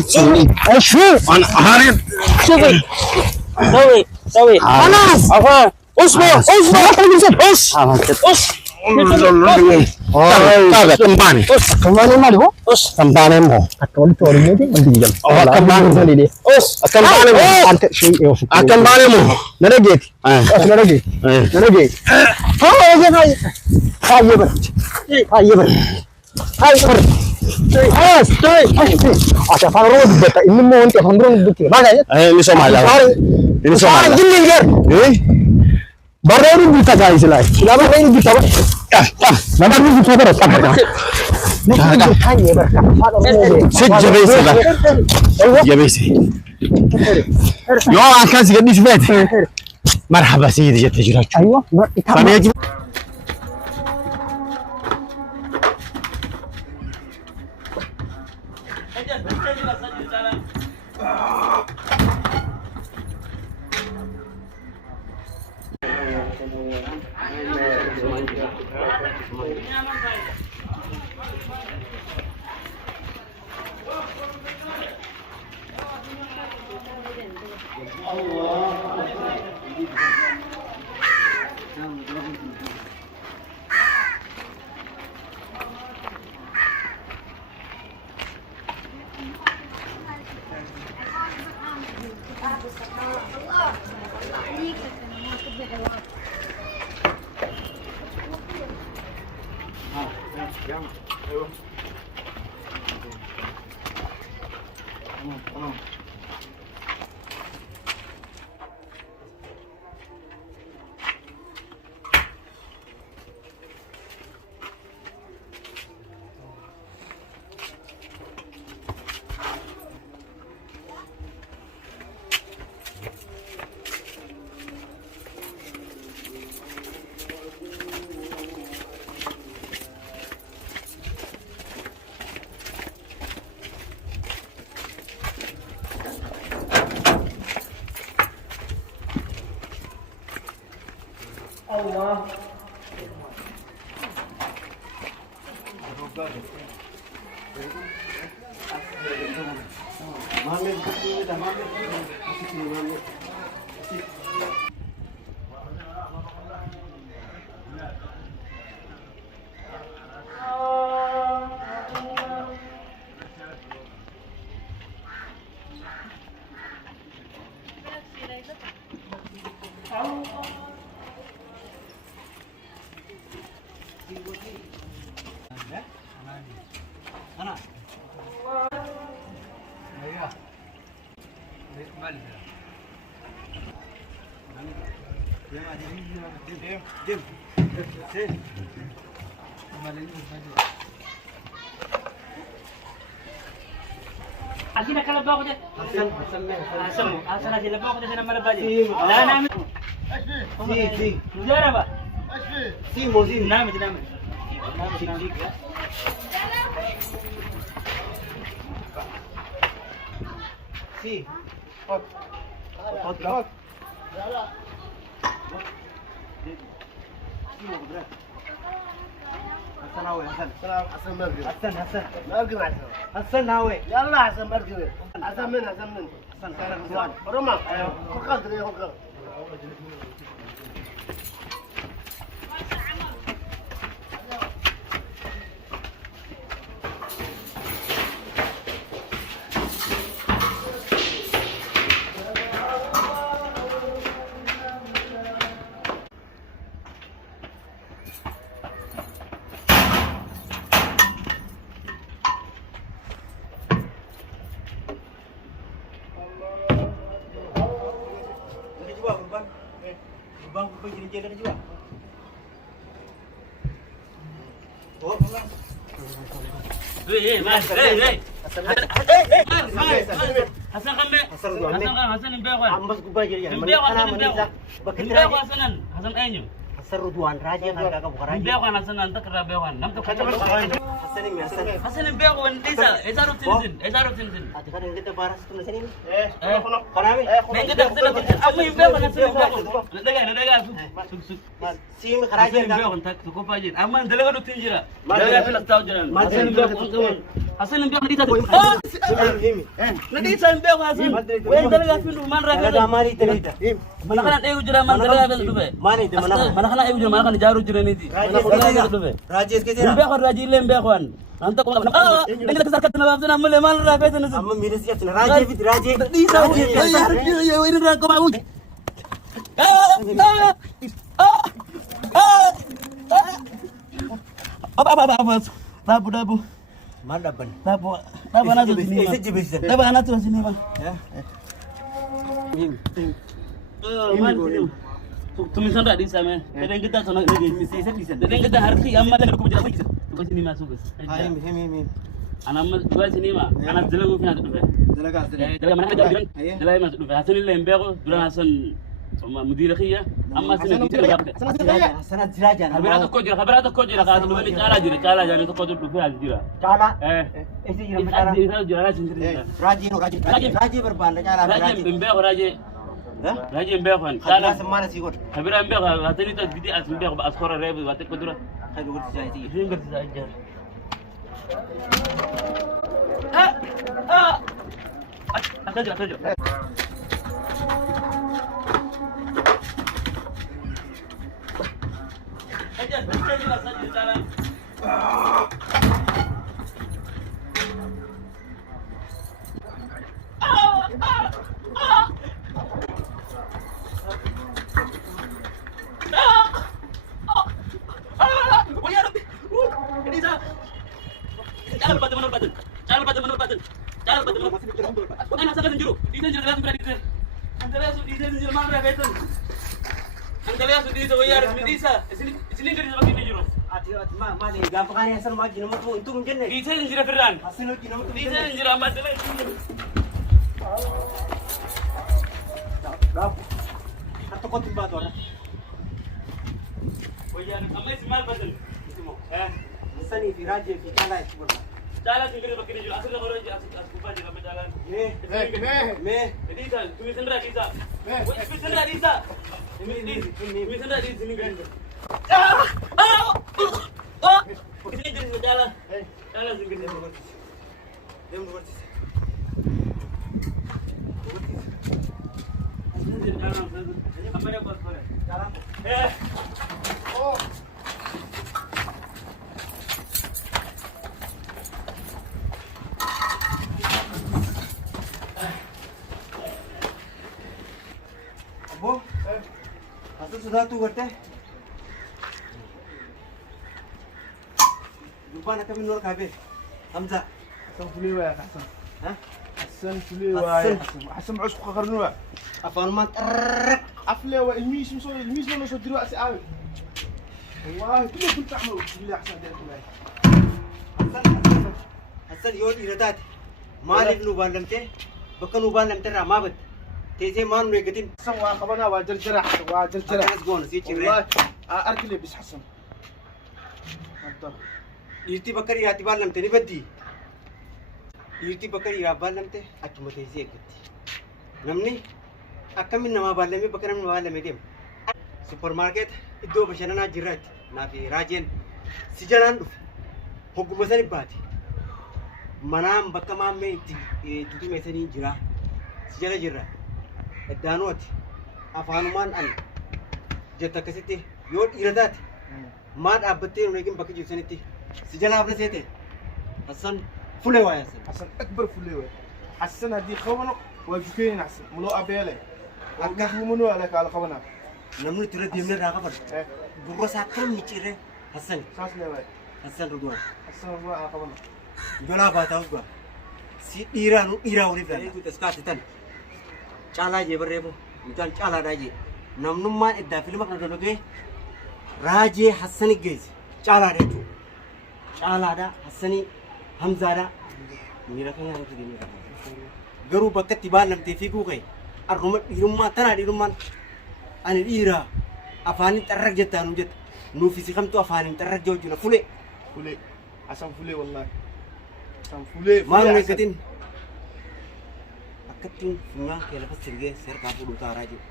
تسوي شو انا هارب شوفي سوي خلاص اصبر kaga kembali kembali mana bu kembali mo kembali tuh ini dia nanti jam kembali kembali dia kembali mo ante sih kembali mo nada gitu nada gitu nada gitu ayo ber عشان فنرد بتا إنه مو أنت فنرد بتا ما جاي ini Somalia ini Somalia جنين جر برا بتا جاي سلاي لا برا بتا ما برا بتا برا سجى بيسي يا بيسي يو أكان سجدني شفت مرحبا سيدي جت تجربة أيوة الله عشان كلا باخذ عشان كلا باخذ عشان ما نبالي لا نعم سي مجربة سي موزين نعم نعم سي خد حسن هاوي حسن حسن مرقد حسن مرقد حسن هاوي يلا حسن مرقد حسن من حسن كان رضوان رمى فقط يا فقط Bang, kau jadi jalan juga. Oh, mas. Hasan kambe. Hasan imbewan. Ambas gubay jadi. Imbewan. Hasan enyu. Hasan Ridwan Raja kan bukan Raja. Imbewan Hasan anta kerabewan. Nam tu kata Hasan imbewan Esa rutin. Ati kan yang kita baras tu sini. Kanami. Mengke dak sana. Amma imbewan Hasan imbewan. Nadaga. Suk. Sim karaja imbewan tak cukup aja. Amma dalaga rutin jira. Dalaga filas tahu jalan. Hasan imbewan. حسن بياخ نديسا نديسا بياخ حسن وين دلقا فين من راجل مالي تريده من خلنا ايو جرا من دلقا بالدبي مالي من خلنا ايو جرا من خلنا جارو جرا ندي راجيس كثير بياخ راجل لين بياخوان انت قول انت تسكتنا بابنا من ما رافيت نزل اما ميرس ياتنا راجي في راجي نديسا يا وين راكم عود Dabu dabu. ما دبن Dabu anak tu sini. Dabu anak tu sini bang. Man. Tulisan tak di sana. Kadang kita sana ni sisa. Kadang kita harfi amma dah aku berjalan sisa. Tu sini masuk guys. هيم Anak dua sini mah. Anak jelagu fina tu. دلقا Jelagu mana kita bilang? Jelagu masuk tu. Hasil ni lembek dulu hasil مدير خيه اما سنه سنه دراجه خبرات كوجرا قاعد لو اللي تعالى جاني تقدر فيها الجرا تعالى ايش يجرا راجي بربان راجي بمبيخ راجي مبيخ تعالى سمانه سيقول خبره مبيخ هاتني تجدي اسمبيخ اسخر ريب واتك قدره خير قلت جايتي فين قلت زاجر اتجر ما لي قام فقاني حسن ما جينا مو انتم من جنة ديتين انجرا فران حسن جينا مو ديتين انجرا ما دلay راب حتى كنت بعد ورا ويا اما اسمع بدل اسمه حسني في راجل في كلا يكبر jalan sendiri pakai jual asal orang asal baca kami jalan me Disa tumi sendiri Disa tumi sendiri Disa tumi sendiri di sini kan ini jadi jalan sendiri dem luar apa ya bos jalan oh Abo, asal sudah tu kerja. Lupa nak kami nur kabe. Hamza. حسن فليوة يا حسن ها؟ حسن فليوة يا حسن حسن عشق خرنوع Afan mat errek. أفليوة الميش مسوي الميش ما نسوي دلوقتي قوي والله كله كنت أعمل بالله أحسن ده والله Hasan yod iradat. Malif nuban lamte. Bukan nuban lamte ramabat. Tese man nuegatin. حسن وخبنا وجرجرة وجرجرة Akas gon si cire. والله أركلي بس حسن Irti bakar irati bal lamte ni baddi. Irti bakar irabal lamte achuma tese egatti. Namni akamin nama balame bakar nama balame dem. Supermarket iddo bashanana jirat. Nafi rajen sijaran duf. Hoguma sani baati. Manam bakka mamme tutu mesani jira. Sijala jira. Eddaanoti afaanumaan an jetta akkasitti yoo dhiirataati maa dhaabbattee nu eegin bakka jiru sanitti si jalaa hafna seete Hassan fulee waaya Hassan حسن أكبر فليوة حسن هدي خبنا وجوكين حسن ملو أبيله أكه منو عليك على خبنا namni itti irra deemnee irraa qabatu gurra isaa akkam micciirree Hassan ساس ليه Hassan Ridwaan حسن الله على خبنا jolaa baataa ugaa si dhiiraa nu dhiiraa waliif dhala eeguutu iskaati tan caalaa jee barreefu mucaan caalaadhaa jee namnummaan iddaa filma kana dodogee raajee Hassani geesse caalaadha jechuudha caalaadhaa Hassanii Hamzaadhaa miira kan yaadatu deemee garuu bakka itti baallamtee fiiguu ka'e arruma dhiirummaa tanaa dhiirummaan ani dhiiraa afaanin xarraq jettaa nu jetta nuufi si kamtu afaanin xarraq jechuu fulee فلي حسن فلي والله حسن فلي maal eeggatin akkattiin funyaan kee lafa sirgee seerkaa fuudhu taaraa jiru